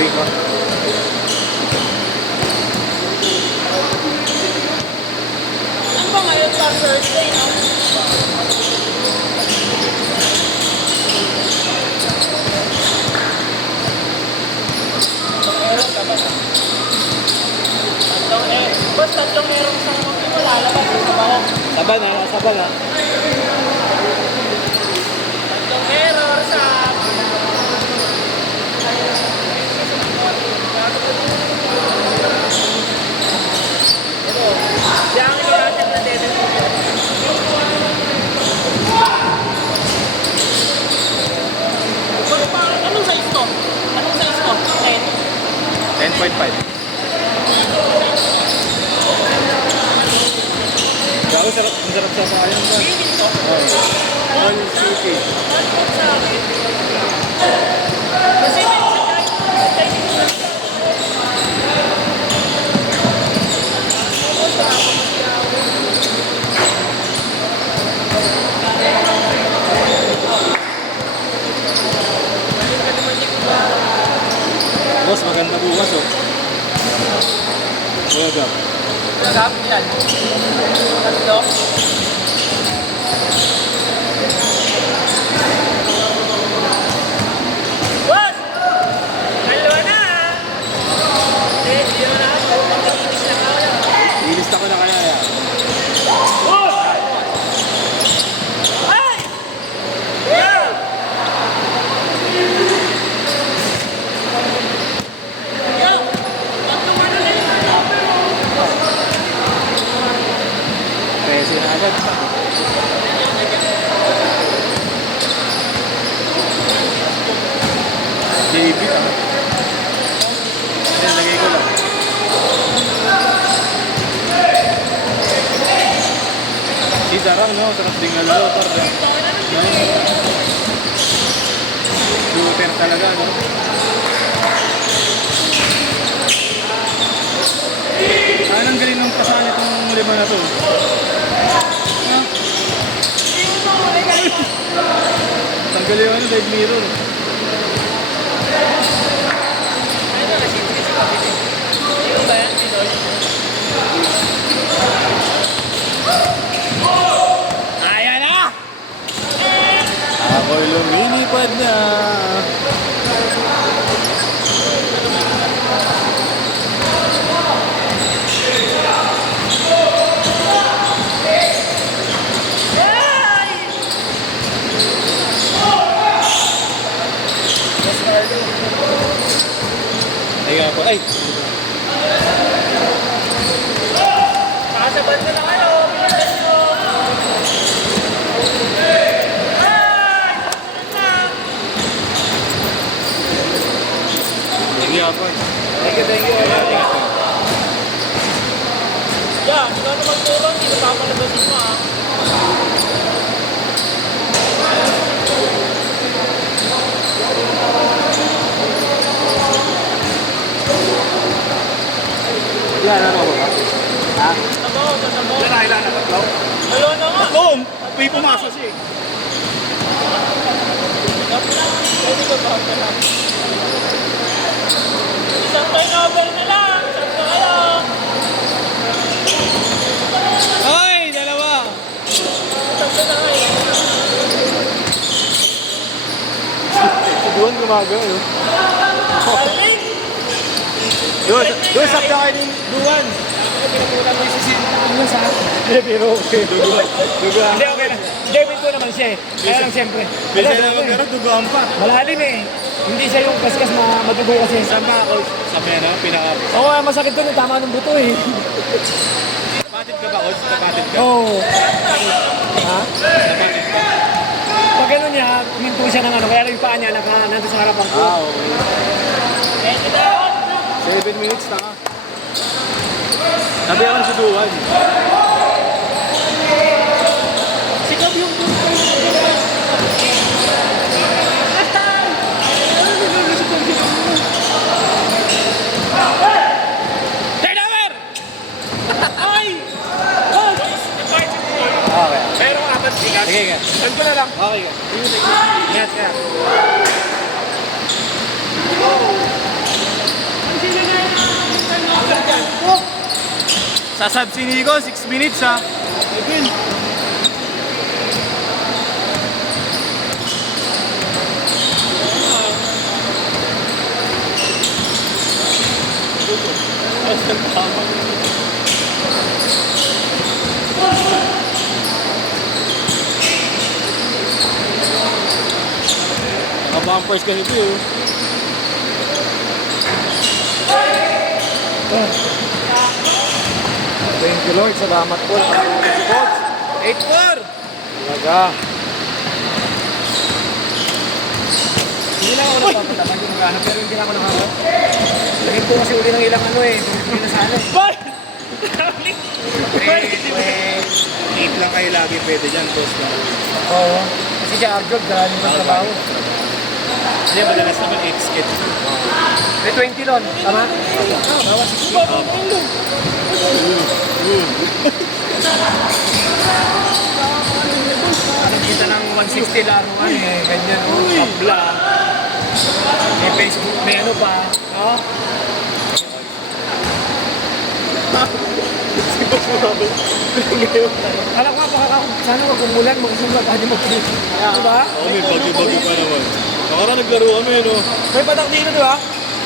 week ko. Ano ba ngayon sa Thursday, no? Tatlong erong sa mga lalabas sa bayan. Saban ha, saban ha. Tatlong error sa... Ito, diyan ang iwasan na din. Anong size to? Anong size to? 10? 10.5. Grabe, sarap, ang sarap sa sayang ka. Feeling to? All city. Sa akin. Kasi may sa Chinese na Boss, maganda bukas oh. Baga. Nagap yan. Tatlo. Boss! Dalawa na! Hindi mo na ako. Maglinis lang ako lang. Ilista ko na kaya yan. Boss! Ay! Yeah! Yo! Tatlo mo na lang. Kasi na agad. JB ka. Yan, lagay ko lang. Si Sarang, no? Sarap din nga lotar. No? Shooter talaga, no? Ang galing ng pasan itong lima na to. Tanggalin yung side mirror. Sino ba yan? Sino? Ayan na! Ako'y lumilipad na. Teka po. Ay! Pakasabad na lang kayo. Bilisan nyo. Ay! Susunod na. Thank you po. Thank you. Ingat po. Yan, ikaw na magturo. Hindi ko papalabasin mo ah. Ilan na ba ba? Ha? Sabaw, sasabaw. Ilan na? Tatlo? Ayun na nga. Tatlong! May pumasa siya eh. Pwede ko ba? Isang pineapple na lang. Saan na kayo? Ay! Dalawa! Saan na kayo? Si Duan gumagawa eh. Balik! Doon sakta kayo ng Duan. Pinapunan mo yung sisintang sa akin. Hindi, pero okay. Duguan. Hindi, okay lang. David ko naman siya eh. Kaya lang siyempre. Bisa naman pero duguan pa. Malalim eh. Hindi siya yung kaskas na madugo kasi. Sama ako. Sabi na, pinaka... Oo, masakit ko yung tama ng buto eh. Kapatid ka ba, Coach? Kapatid ka? Oo. Ha? Kapatid ka? Pag gano'n niya, kuminto siya ng ano, kaya yung paa niya nandun sa harapan ko. Okay. 7 minutes na ka. Sabi ako sa Duan. Sikap yung Dynamir! Ay! Okay. Merong apat sikat. Sige ka. Saan ko na lang. Okay ka. Ingat ka. Sasab si Nico, 6 minutes ha. Again. Naka-bumpers ka nito eh. Thank you Lord, salamat po. Si Coach. 8-4! Talaga. Hindi na ako nagpapatapag yung mga pero hindi na ako nakakat. Lagyan po kasi uli ng ilang ano eh. Hindi na sana eh. Bye! 8 lang kayo lagi pwede dyan, boss na. Oo. Kasi si Arjog, dahil yung trabaho. Hindi, madalas naman 8 skits. May 20 lon, tama? Bawas 60. Parang kita ng 160 laruan eh, ganyan o, tabla. May Facebook, may ano pa, no? Alam ko nga, sana wag umulan, mag-usulat, hindi mag-ulit. Diba? Oo, may bagyo-bagyo pa naman. Nakaraan naglaro kami, no? May patak dito, diba?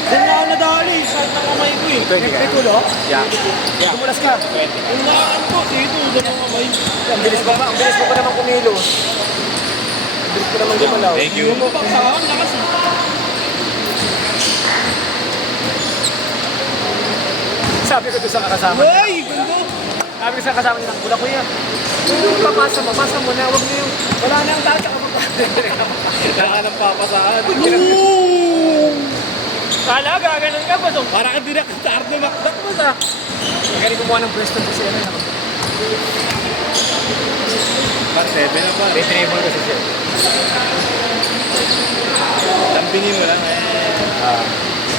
Doon na ako nadali, saan ng kamay ko eh. May tulo? Yeah. Kumulas ka? Unaan po, dito, doon ang kamay. Ang bilis ko pa naman kumilos. Ang bilis ko naman gumalaw. Thank you. Yung bubak sa akin, lakas eh. Sabi ko doon sa kakasama. Ay! Gundo! Sabi ko sa kasama niya, wala ko yan. Yung papasa mo na, huwag mo yung, wala na ang tata ka Kailangan ng papasaan. Kala, gaganon ka ba ito? Para ka dinakasar na makdak mo sa. Kaya kumuha ng pwesto kasi ano yan. Par 7 na pa. May treble kasi siya. Lambingin mo lang eh.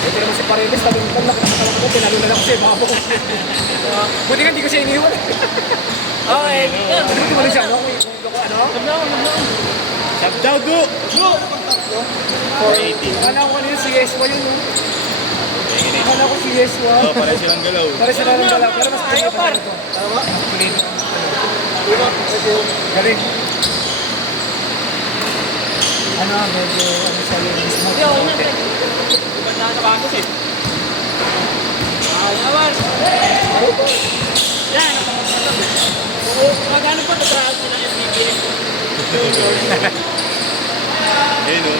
Ito naman si Paredes, sabi ko, nakakatawa ko, pinalo na lang kasi mga buko. Buti nga hindi ko siya iniwan. Okay. Buti mo rin siya, no? Kung ano? Sabdaw go! Go! 480. Akala ko ano yun, si Yeswa yun, no? Akala ko si Yeswa. Oh, pare silang galaw. Pare sila ng dalaw, pero mas pinito pa ito. Tama? Pinito. Galing. Ano, medyo, ano siya yung mismo. Yo, una ka. Ganda na ako eh. Naman. Yan. Magkano po na-trial sila ng PBA? Ayun o.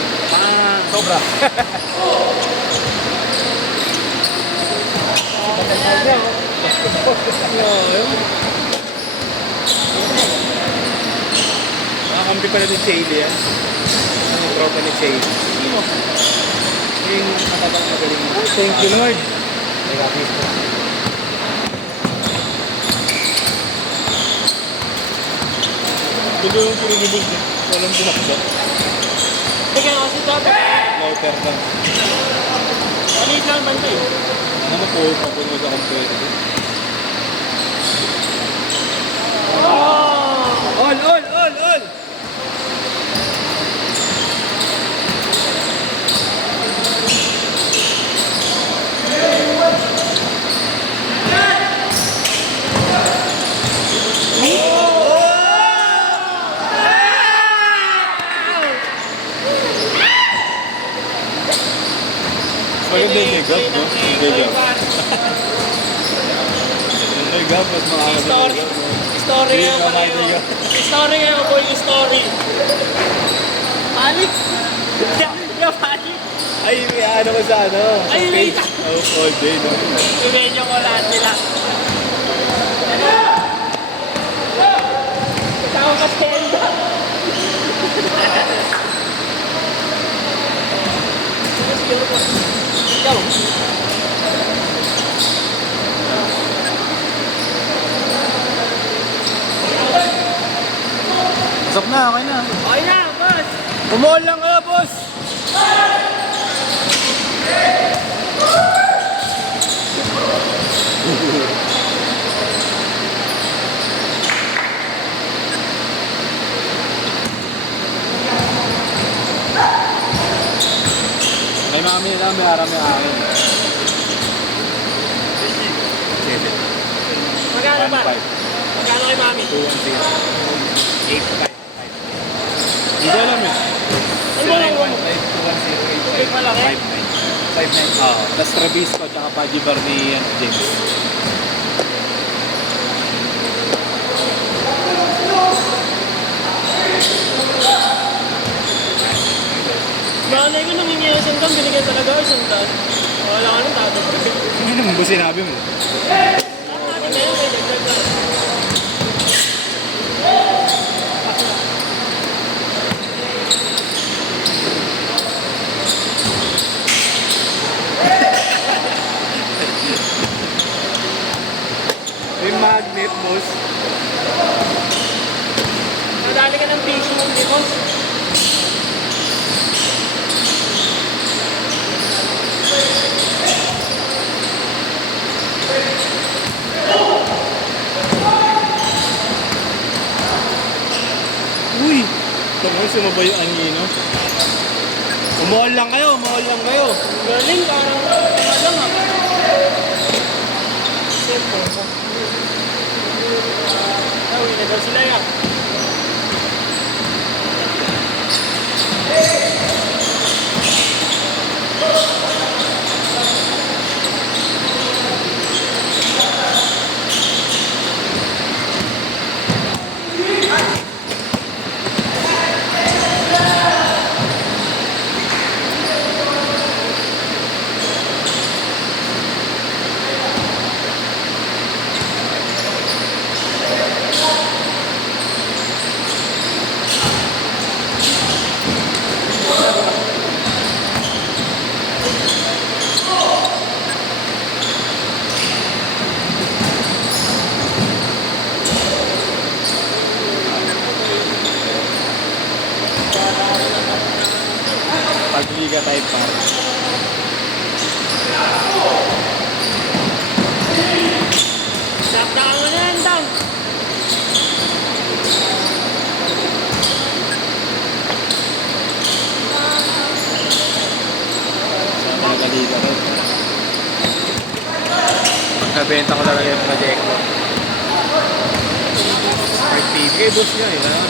Sobra. Nakakampi pala ni Chaley yan. Ang tropa ni Chaley. Yung katabang magaling mo. Thank you, Lord. Tulo yung pinilibog niya. Walang binakbak. Teka na kasi dapat. Lauter lang. Maliit lang banda eh. Ano po, papunod mo sa computer. All! Maganda yung gab, no? Yung gab. Yung gab, mas makakasal. Story. Story nga pa kayo. Story nga po yung story. Palik. Yung palik. Ay, may ano ko sa ano? Sa Ay, page. wait. Oh, all day, no? Imedyo ko lahat nila. Kasama ka stenda. Ikaw. Pasok na, okay na. Okay na, boss. Umuol lang ka, boss! May mami nila, may aram yung akin. par? 1.5. Magkano kay Mami? 210. 8.5. Hindi ko alam eh. Ano ba lang mo? 210, Big malaki? 5.9. Oo. Tapos Trabisco at saka Paji Bar ni James. Nanay ko nung hingi ng sandan, binigyan talaga ako sandan. Wala ka nang tatapos. Ano naman ba sinabi mo? Tama natin na yun, may dagdag lang. May magnet, boss. Nadali ka ng fishing, di ba? Uy! Tama, sumabay yung anino. Umuol lang kayo, umuol lang kayo. Galing, parang tama lang ah. Simple. Uwi na daw sila yan. Pagliga tayo pa. Sakta mo na yan, Tang. Pagkaliga tayo. Pagkabenta ko talaga yung project ko. Smart TV. Kay boss niya eh. Wala ka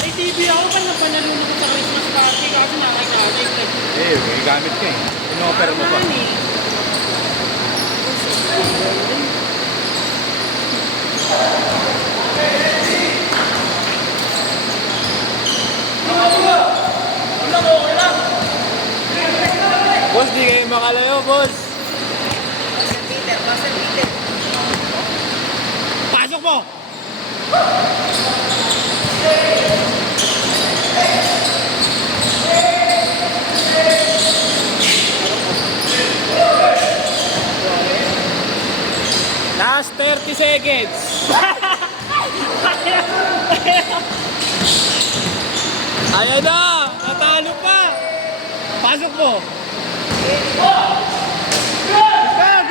May TV ako pa na panalunod sa Christmas party kasi nakakagaling eh. may gamit ka eh. In-offer mo pa. Naman eh. Boss, di kayo makalayo, boss. Pasok mo! Last 30 seconds. Ayan na! Natalo pa! Pasok mo!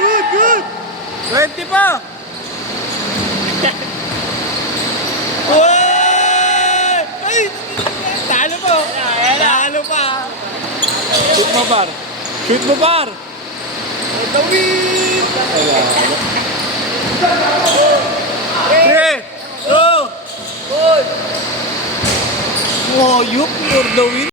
Good, good! 20 pa! Uy! Ay! Talo po! Talo pa! Shoot mo, par! Shoot mo, par! The win! Three! Two! Oh, you for the win!